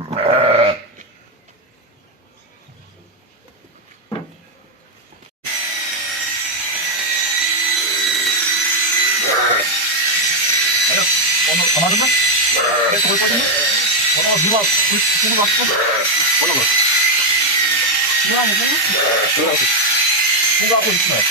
Onu anladın mı? Evet, koy koydun mu? Ona bir bak, şunu baktım. Ona bak. Şunu al mı? Şunu al. Şunu al üstüne.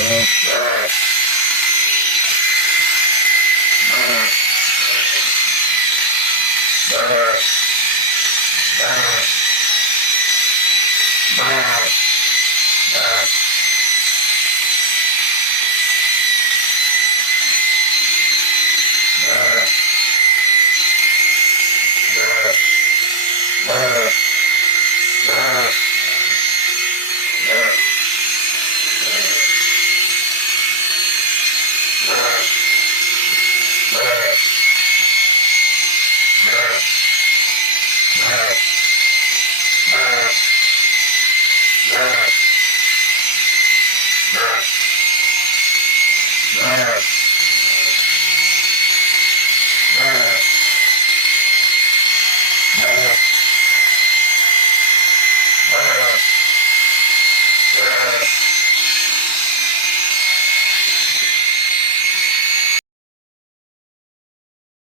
No.